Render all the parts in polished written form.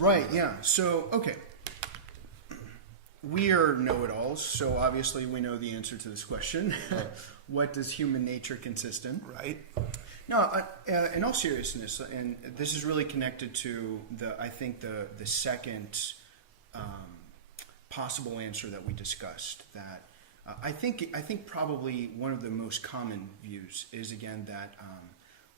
Right, yeah. So, okay. We are know-it-alls, so obviously we know the answer to this question. What does human nature consist in? Right. No, in all seriousness, and this is really connected to the second possible answer that we discussed. That I think probably one of the most common views is again that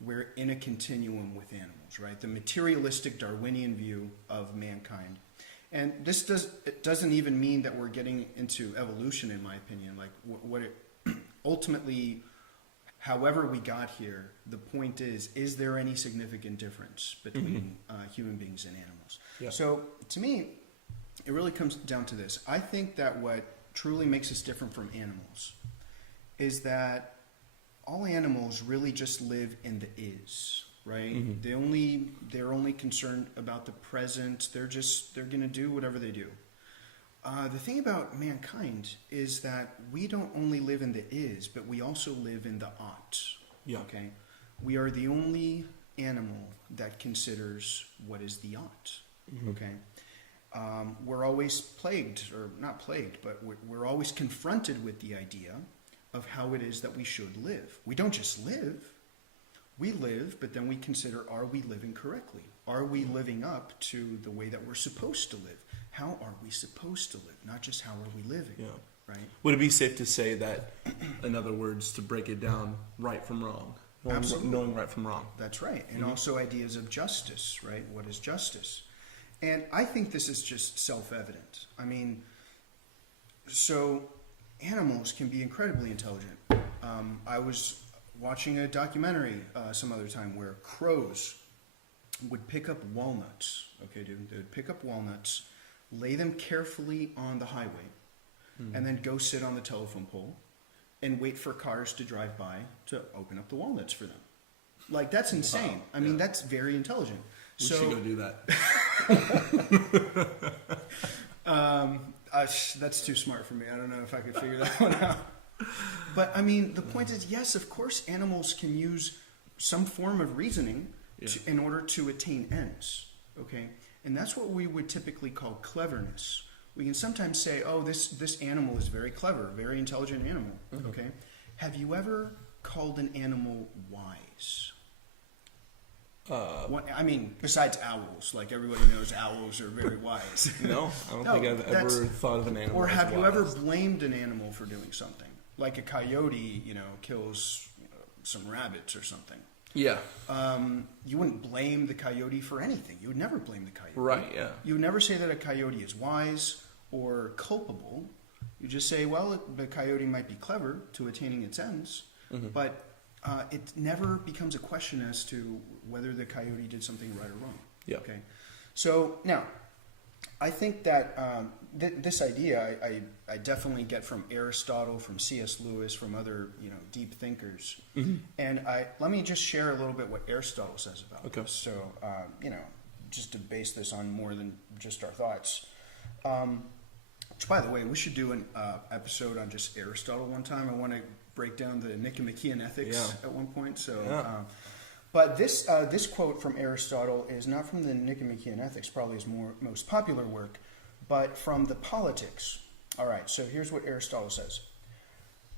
we're in a continuum with animals, right? The materialistic Darwinian view of mankind. And this doesn't even mean that we're getting into evolution, in my opinion. Like what it ultimately, however we got here, the point is there any significant difference between human beings and animals? Yeah. So to me, it really comes down to this. I think that what truly makes us different from animals is that all animals really just live in the is. Right? They're only concerned about the present. They're going to do whatever they do. The thing about mankind is that we don't only live in the is, but we also live in the ought. Yeah. Okay. We are the only animal that considers what is the ought. Okay. We're always plagued, or not plagued, but we're always confronted with the idea of how it is that we should live. We don't just live. We live, but then we consider, are we living correctly? Are we living up to the way that we're supposed to live? How are we supposed to live? Not just how are we living, right? Would it be safe to say that, in other words, to break it down, right from wrong? Absolutely. Knowing right from wrong. That's right. And also ideas of justice, right? What is justice? And I think this is just self-evident. I mean, so animals can be incredibly intelligent. I was watching a documentary some other time where crows would pick up walnuts. Okay, dude, they would pick up walnuts, lay them carefully on the highway, and then go sit on the telephone pole and wait for cars to drive by to open up the walnuts for them. Like, that's insane. Wow. I mean, that's very intelligent. We should go do that. That's too smart for me. I don't know if I could figure that one out. But, I mean, the point is, yes, of course, animals can use some form of reasoning in order to attain ends, okay? And that's what we would typically call cleverness. We can sometimes say, oh, this animal is very clever, very intelligent animal, okay? Have you ever called an animal wise? I mean, besides owls, like everybody knows owls are very wise. No, I don't think I've ever thought of an animal Or have as you wise. ever blamed an animal for doing something? Like a coyote, kills some rabbits or something. Yeah. You wouldn't blame the coyote for anything. You would never blame the coyote. Right, yeah. You would never say that a coyote is wise or culpable. You just say, well, the coyote might be clever to attaining its ends, but it never becomes a question as to whether the coyote did something right or wrong. Yeah. Okay. So now, I think that this idea I definitely get from Aristotle, from C.S. Lewis, from other deep thinkers, and let me just share a little bit what Aristotle says about this. So just to base this on more than just our thoughts. Which, by the way, we should do an episode on just Aristotle one time. I want to break down the Nicomachean Ethics at one point. So. But this quote from Aristotle is not from the Nicomachean Ethics, probably his most popular work, but from the Politics. All right, so here's what Aristotle says.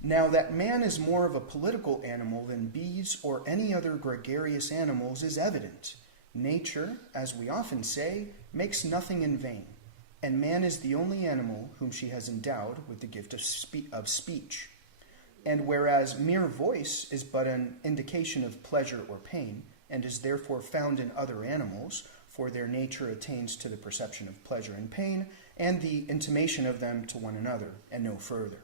Now that man is more of a political animal than bees or any other gregarious animals is evident. Nature, as we often say, makes nothing in vain, and man is the only animal whom she has endowed with the gift of speech. And whereas mere voice is but an indication of pleasure or pain, and is therefore found in other animals, for their nature attains to the perception of pleasure and pain, and the intimation of them to one another, and no further.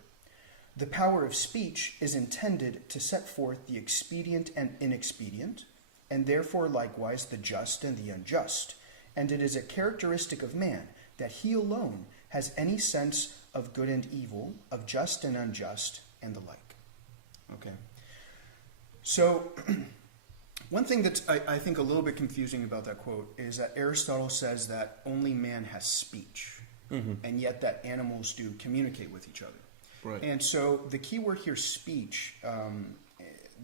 The power of speech is intended to set forth the expedient and inexpedient, and therefore likewise the just and the unjust, and it is a characteristic of man that he alone has any sense of good and evil, of just and unjust, and the like. Okay. So, one thing that's, I think, a little bit confusing about that quote is that Aristotle says that only man has speech, and yet that animals do communicate with each other. Right. And so, the key word here, speech,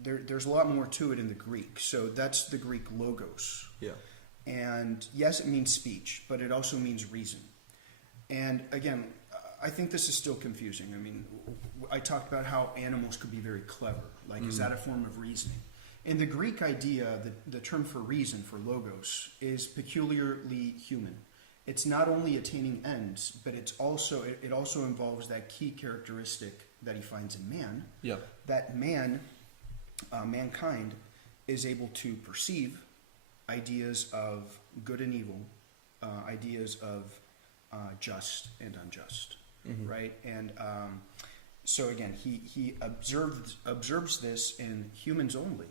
there's a lot more to it in the Greek. So, that's the Greek logos. Yeah. And yes, it means speech, but it also means reason. And again, I think this is still confusing. I mean, I talked about how animals could be very clever. Like, is that a form of reasoning? In the Greek idea, the term for reason, for logos, is peculiarly human. It's not only attaining ends, but it also involves that key characteristic that he finds in man. Yeah. That mankind is able to perceive ideas of good and evil, ideas of just and unjust, right? And so again, he observes this in humans only,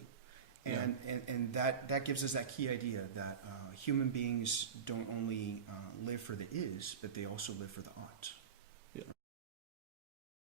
and that gives us that key idea that human beings don't only live for the is, but they also live for the ought.